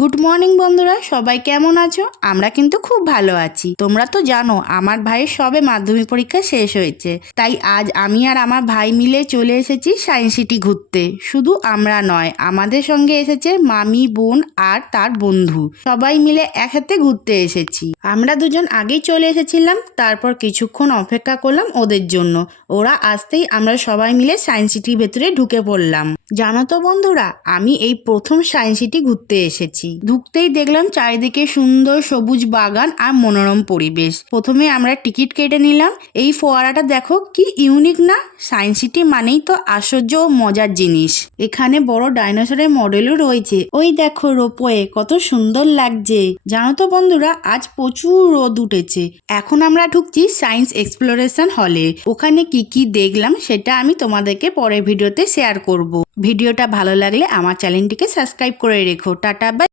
Good morning বন্ধুরা, সবাই কেমন আছো? আমরা কিন্তু খুব ভালো আছি। তোমরা তো জানো আমার ভাইয়ের সবে মাধ্যমিক পরীক্ষা শেষ হয়েছে, তাই আজ আমি আর আমার ভাই মিলে চলে এসেছি সায়েন্স সিটি ঘুরতে। শুধু আমরা নয়, আমাদের সঙ্গে এসেছে মামি, বোন আর তার বন্ধু। সবাই মিলে একসাথে ঘুরতে এসেছি। আমরা দুজন আগেই চলে এসেছিলাম, তারপর কিছুক্ষণ অপেক্ষা করলাম ওদের জন্য। ওরা আসতেই আমরা সবাই মিলে সায়েন্স সিটির ভেতরে ঢুকে পড়লাম। জানো তো বন্ধুরা, আমি এই প্রথম সায়েন্স সিটি ঘুরতে এসেছি। ঢুকতেই দেখলাম চারিদিকে সুন্দর সবুজ বাগান আর মনোরম পরিবেশ। প্রথমে আমরা টিকিট কেটে নিলাম। এই ফোয়ারাটা দেখো কি ইউনিক না? সায়েন্স সিটি মানেই তো আশ্চর্য ও মজার জিনিস। এখানে বড় ডাইনোসরের মডেলও রয়েছে। ওই দেখো রোপওয়ে, কত সুন্দর লাগছে। জানো তো বন্ধুরা, আজ প্রচুর রোদ উঠেছে। এখন আমরা ঢুকছি সায়েন্স এক্সপ্লোরেশন হলে। ওখানে কি কি দেখলাম সেটা আমি তোমাদেরকে পরের ভিডিওতে শেয়ার করব। ভিডিওটা ভালো লাগলে আমার চ্যানেলটিকে সাবস্ক্রাইব করে রেখো। Tata, by.